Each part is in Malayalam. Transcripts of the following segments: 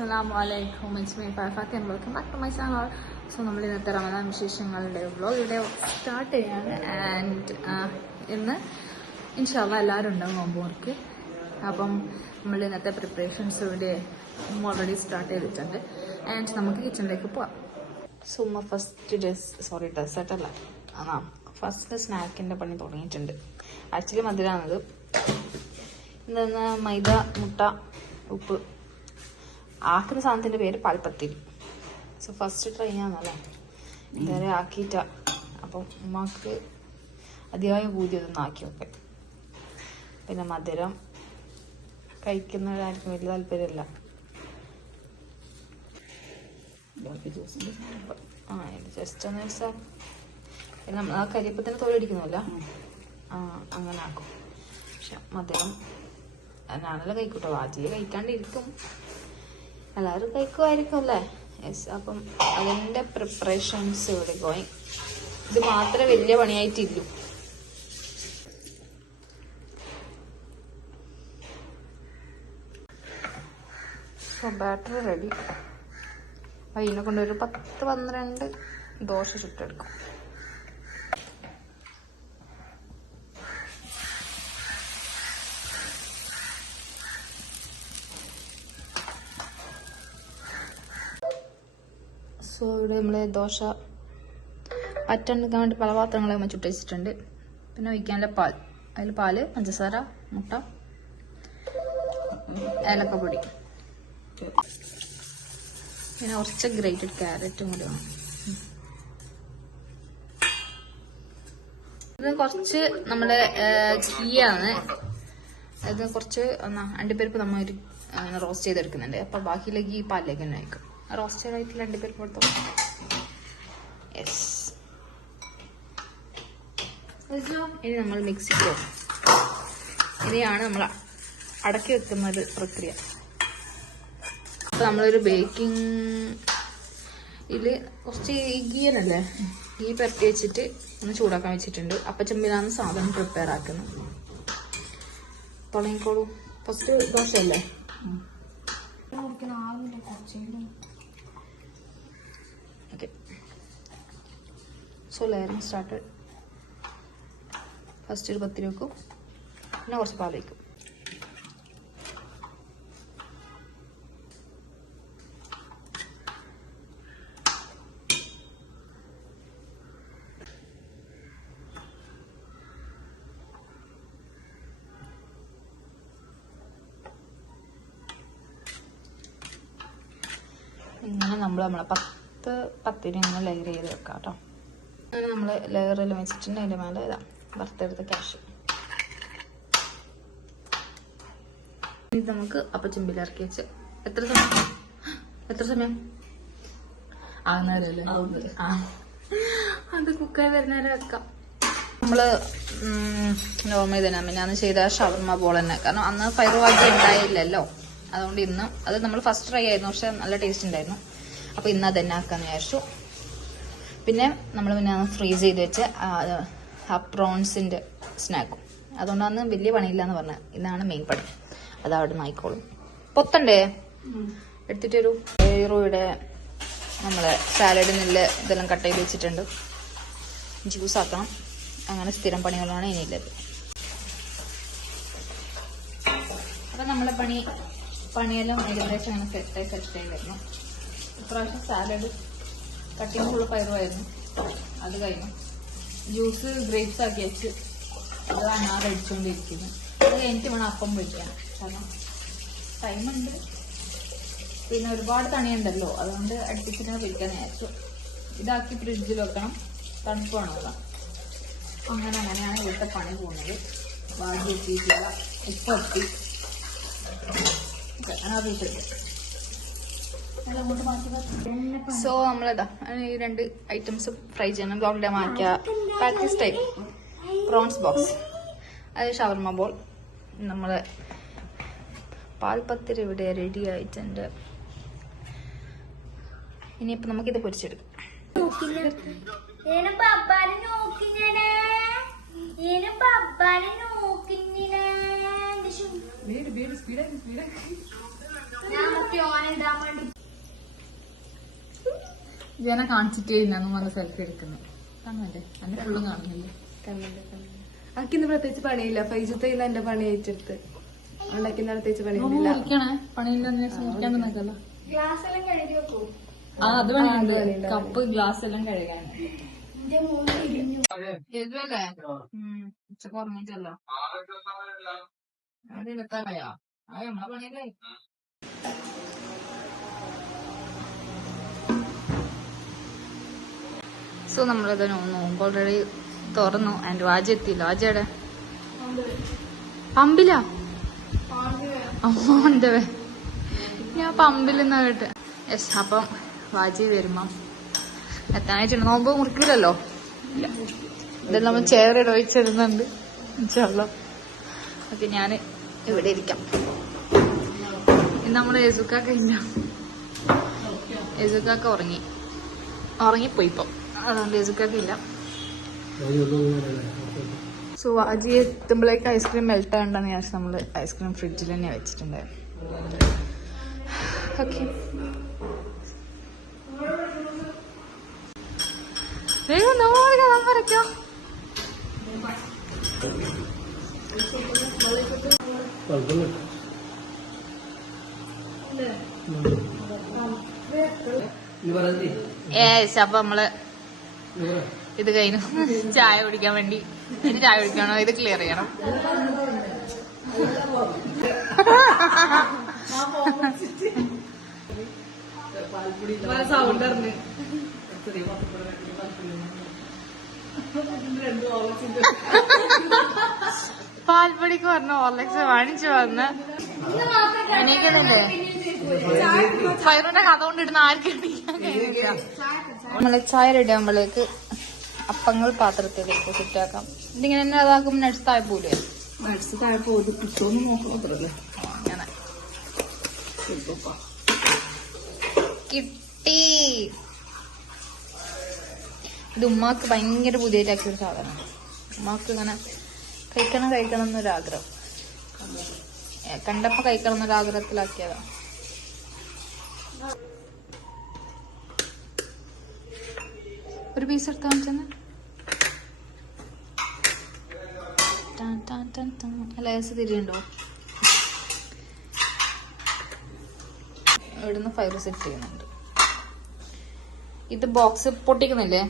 അസ്സലാമു വലൈക്കും it's me ഫാഫാക്ക് and welcome back to my channel so നമ്മൾ ഇന്നത്തെ റമദാൻ വിശേഷങ്ങളുടെ വ്ളോഗ് ഇവിടെ സ്റ്റാർട്ട് ചെയ്യാണ്. ആൻഡ് ഇന്ന് ഇൻഷാല്ല എല്ലാവരും ഉണ്ടാവും നോമ്പോർക്ക് അപ്പം നമ്മൾ ഇന്നത്തെ പ്രിപ്പറേഷൻസ് ഇവിടെ ഓൾറെഡി സ്റ്റാർട്ട് ചെയ്തിട്ടുണ്ട്. ആൻഡ് നമുക്ക് കിച്ചണിലേക്ക് പോവാം. Suma first dress sorry dessert അല്ല ആ ഫസ്റ്റ് സ്നാക്കിന്റെ പണി തുടങ്ങിയിട്ടുണ്ട്. ആക്ച്വലി മധുരാണത്. ഇന്ന് മൈദ മുട്ട ഉപ്പ്. ആക്കുന്ന സാധനത്തിന്റെ പേര് പാൽപ്പത്തിരി. സോ ഫസ്റ്റ് ട്രൈ ആണല്ലേ ഇതുവരെ ആക്കിയിട്ട. അപ്പം ഉമ്മാക്ക് അതിയായ പൂതി അതൊന്നും ആക്കി വെക്കെ പിന്നെ മധുരം. കഴിക്കുന്നവരായിരിക്കും വലിയ താല്പര്യമില്ല. ആ ഇത് ജസ്റ്റ് ഒന്ന് വെച്ചാൽ പിന്നെ നമ്മൾ ആ കരിയപ്പത്തിന് തോലടിക്കുന്നില്ല ആ അങ്ങനെ ആക്കും. പക്ഷെ മധുരം ഞാനെല്ലാം കഴിക്കൂട്ടോ. വാജിയെ കഴിക്കാണ്ടിരിക്കും. എല്ലാവരും കഴിക്കുമായിരിക്കും അല്ലേ യെസ് അപ്പം അതിന്റെ പ്രിപ്പറേഷൻസ് ഇവിടെ ഗോയിങ് ഇത് മാത്രമേ വലിയ പണിയായിട്ടില്ലൂ. സോ ബാറ്ററി റെഡി അതിനെ കൊണ്ടൊരു പത്ത് പന്ത്രണ്ട് ദോശ ചുട്ടെടുക്കും. സോ ഇവിടെ നമ്മൾ ദോശ പറ്റെടുക്കാൻ വേണ്ടി പല പാത്രങ്ങൾ നമ്മൾ ചുട്ട് വെച്ചിട്ടുണ്ട്. പിന്നെ ഒഴിക്കാനുള്ള പാൽ. അതിൽ പാൽ പഞ്ചസാര മുട്ട ഏലക്കപ്പൊടി. പിന്നെ കുറച്ച് ഗ്രേറ്റഡ് ക്യാരറ്റും കൂടി വേണം. ഇത് കുറച്ച് നമ്മുടെ ചീയാണ് അത് കുറച്ച് അണ്ടിപ്പരിപ്പ് നമ്മൾ റോസ്റ്റ് ചെയ്തെടുക്കുന്നുണ്ട്. അപ്പോൾ ബാക്കിയിലേക്ക് ഈ പാലിലേക്ക് തന്നെ അയക്കും റോസ്റ്റഡ് ആയിട്ടുള്ള അണ്ടിപ്പരിപ്പ് കൊടുത്തു? ഇനി നമ്മൾ മിക്സിക്കോ. ഇനിയാണ് നമ്മൾ അടക്കി വെക്കുന്ന ഒരു പ്രക്രിയ. അപ്പോൾ നമ്മളൊരു ബേക്കിംഗ് ഇതിൽ കുറച്ച് ഗീയനല്ലേ ഗീ പെരട്ടി വെച്ചിട്ട് ഒന്ന് ചൂടാക്കാൻ വെച്ചിട്ടുണ്ട്. അപ്പം ചെമ്പിലാണ് സാധനം പ്രിപ്പയർ ആക്കുന്നത് തുടങ്ങിക്കോളൂ. First ദോശയല്ലേ? Okay so layering start first ഒരു പത്തിരി വെക്കും പിന്നെ കുറച്ച് പാൽ വയ്ക്കും ഇങ്ങനെ നമ്മൾ നമ്മളെ പത്ത് പത്തിരി ഇങ്ങനെ ലെയർ ചെയ്ത് വെക്കാം കേട്ടോ അങ്ങനെ നമ്മൾ ലെയറിൽ വെച്ചിട്ടുണ്ട്. അതിന്റെ മേലെ ഇതാ വറുത്തെടുത്ത ക്യാഷ് ഇത് നമുക്ക് അപ്പച്ചമ്പിൽ ഇറക്കി വെച്ച്. എത്ര സമയം? എത്ര സമയം? ആകുന്നവരല്ലേ ആ. അത് കുക്കായി വരുന്നവരെ വെക്കാം. നമ്മൾ നോർമലി തന്നെ ഞാൻ ചെയ്ത ഷവർമ ബോൾ തന്നെ. കാരണം അന്ന് ഫയർ വാജി ഉണ്ടായില്ലല്ലോ. അതുകൊണ്ട് ഇന്ന് അത് നമ്മൾ ഫസ്റ്റ് ട്രൈ ആയിരുന്നു. പക്ഷെ നല്ല ടേസ്റ്റ് ഉണ്ടായിരുന്നു. അപ്പോൾ ഇന്ന് അത് തന്നെ ആക്കാന്ന് വിചാരിച്ചു. പിന്നെ നമ്മൾ പിന്നെ ഫ്രീസ് ചെയ്ത് വെച്ച് ആ പ്രോൺസിന്റെ സ്നാക്കും അതുകൊണ്ടാണ് വലിയ പണിയില്ല എന്ന് പറഞ്ഞത് ഇതാണ് മെയിൻ പണി. അത് അവിടെ നിന്ന് ആയിക്കോളും പൊത്തണ്ടേ എടുത്തിട്ടൊരു ഏറോയുടെ നമ്മളെ സാലഡ് ഇതെല്ലാം കട്ട് ചെയ്ത് വെച്ചിട്ടുണ്ട്. ജ്യൂസ് ആക്കണം. അങ്ങനെ സ്ഥിരം പണികളാണ് ഇനിയുള്ളത്. അപ്പം നമ്മളെ പണി പണിയെല്ലാം ഏകദേശം അങ്ങനെ സെറ്റായി സെറ്റായി വരുന്നു. ഇപ്രാവശ്യം സാലഡ് കട്ടിങ് ഫുള്ള് പയറുമായിരുന്നു അത് കഴിഞ്ഞു. ജ്യൂസ് ഗ്രേപ്സ് ആക്കി വെച്ച് അത് അനാറ് അടിച്ചുകൊണ്ടിരിക്കുന്നു അത് കഴിഞ്ഞിട്ട് വേണം അപ്പം പൊരിക്കാൻ കാരണം ടൈമുണ്ട് പിന്നെ ഒരുപാട് തണിയുണ്ടല്ലോ. അതുകൊണ്ട് അടുപ്പിച്ചിട്ട് പൊരിക്കാൻ വിചാരിച്ചു. ഇതാക്കി ഫ്രിഡ്ജിൽ വെക്കണം. തണുപ്പ് വേണമല്ലോ. അങ്ങനെ അങ്ങനെയാണ് ഇവിടുത്തെ പണി പോകുന്നത്. വാടി എത്തിയിട്ടില്ല. ഉപ്പ് എത്തി. സോ നമ്മളിതാ ഈ രണ്ട് ഐറ്റംസ് ഫ്രൈ ചെയ്യണം ഓൾറെഡി മാക്കിയ പ്രാക്ടീസ് ടൈപ്പ് പ്രോൺസ് ബോക്സ് അത് ഷവർമ ബോൾ നമ്മളെ പാൽപ്പത്തിരി ഇവിടെ റെഡി ആയിട്ടുണ്ട്. ഇനിയിപ്പോൾ നമുക്കിത് പൊരിച്ചെടുക്കാം. ജന കാണിച്ചിട്ട് ഞാൻ വന്ന് സെൽഫി എടുക്കുന്നത്. കാണുമല്ലേ? അന്നെ ഫുള്ളും കാണുന്നില്ലേ അക്കിന്ന് പ്രത്യേകിച്ച് പണിയില്ല. ഫൈജത്ത് ഇന്ന് എന്റെ പണി അയച്ചെടുത്ത് ഉണ്ടാക്കുന്ന പ്രത്യേകിച്ച് പണിയില്ലെന്ന് നിന്നേക്കല്ലോ. ഗ്ലാസ് എല്ലാം കഴുകി വെക്കൂ. ആ അത് വേണ്ട കപ്പ് ഗ്ലാസ് എല്ലാം കഴുകാൻ. ഉച്ചയ്ക്ക് അത് ആ നമ്മളെ പണിയല്ലേ? സോ നമ്മളത് നോമ്പ് ഓൾറെഡി തുറന്നു. ആൻഡ് വാജ എത്തിയില്ല. വാജയുടെ പമ്പിലാ? അമ്മോന്റെ ഞാൻ പമ്പിൽ നിന്ന് കേട്ട്. യെസ് അപ്പം വാജി വരുമ്പം എത്താനായിട്ടുണ്ട്. നോമ്പ് മുറിക്കില്ലല്ലോ ഇത് നമ്മൾ ചേറിട വെച്ചിരുന്നുണ്ട്. ഇൻഷാല്ലോ ഓക്കെ ഞാൻ ഇവിടെ ഇരിക്കാം. ഇന്ന് നമ്മൾ യസുക്കാക്ക ഇല്ല. യസുക്കാക്ക ഉറങ്ങി. ഉറങ്ങിപ്പോയി ഇപ്പം. അതുകൊണ്ട് യസുക്കാക്ക ഇല്ല. സോ അജി എത്തുമ്പോഴേക്ക് ഐസ്ക്രീം മെൽട്ട് ആകണ്ടെന്ന് വിചാരിച്ചു നമ്മൾ ഐസ്ക്രീം ഫ്രിഡ്ജിൽ തന്നെ വെച്ചിട്ടുണ്ടായിരുന്നു ഓക്കെ വേഗം അപ്പൊ നമ്മൾ ഇത് കഴിഞ്ഞു. ചായ കുടിക്കാൻ വേണ്ടി. ഇനി ചായ കുടിക്കണോ? ഇത് ക്ലിയർ ചെയ്യണം. പാൽപ്പൊടിക്ക് പറഞ്ഞ ഓർലക്സ് വാങ്ങിച്ചു വന്ന്. എണീക്കുന്നില്ലേ ഫൈറിന്റെ കഥ കൊണ്ടിടുന്ന ആർക്കും നമ്മൾ ചായ റെഡി ആകുമ്പോഴേക്ക് അപ്പങ്ങൾ പാത്രത്തിലേക്ക് സെറ്റാക്കാം ഇതിങ്ങനെ തന്നെ അതാക്കുമ്പോൾ നട്സ് താഴെ പോലെ നട്സ് താഴെ പോകും കിട്ടുമെന്ന് നോക്കണം അങ്ങനെ. കിട്ടി. ഇത് ഉമ്മാക്ക് ഭയങ്കര പുതിയതാക്കിയ ഒരു സാധനമാണ് ഉമ്മാക്ക് ഇങ്ങനെ കഴിക്കണം കഴിക്കണം എന്നൊരാഗ്രഹം. കണ്ടപ്പോ കഴിക്കണം എന്നൊരാഗ്രഹത്തിലാക്കിയതാ. ഒരു പീസ് എടുത്താൽ വെച്ചെന്ന് ലേസ് തിരിയുണ്ടോ ഇവിടുന്ന് ഫയർ സെറ്റ് ചെയ്യുന്നുണ്ട്. ഇത് ബോക്സ് പൊട്ടിക്കുന്നില്ലേ?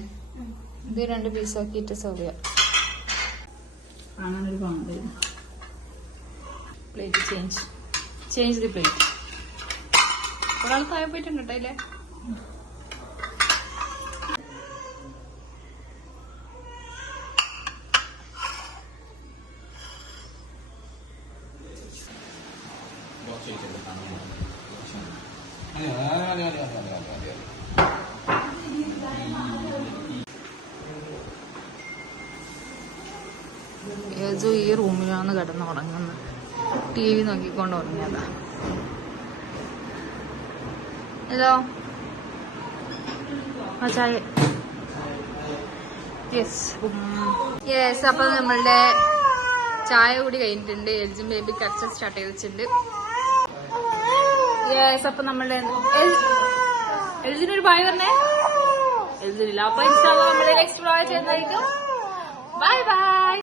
ഇത് രണ്ട് പീസ് ആക്കിയിട്ട് സെർവ് ചെയ്യാം. അങ്ങനെ ഒരു പങ്ക് plate change change the plate ഒരാൾ താഴെ പോയിട്ടുണ്ട് കേട്ടോ ഇല്ലേ ഏജു ഈ റൂമിലാണ് കിടന്ന് ഉറങ്ങുന്നത്. ടി വി നോക്കിക്കൊണ്ട് ഉറങ്ങിയതാ. ഹലോ? ചായ. യെസ് യെസ് അപ്പൊ നമ്മളുടെ ചായ കൂടി കഴിഞ്ഞിട്ടുണ്ട്. എൽജും ബേബി കച്ച സ്റ്റാർട്ട് ചെയ്തിട്ടുണ്ട്. യെസ് അപ്പൊ നമ്മളുടെ എഴുതിനൊരു ബായ് പറഞ്ഞേ. എഴുതിനില്ല അപ്പൊ ഇൻഷാല്ല നമ്മളെ നെക്സ്റ്റ് പ്രാവശ്യം എന്തായിരിക്കും? Bye bye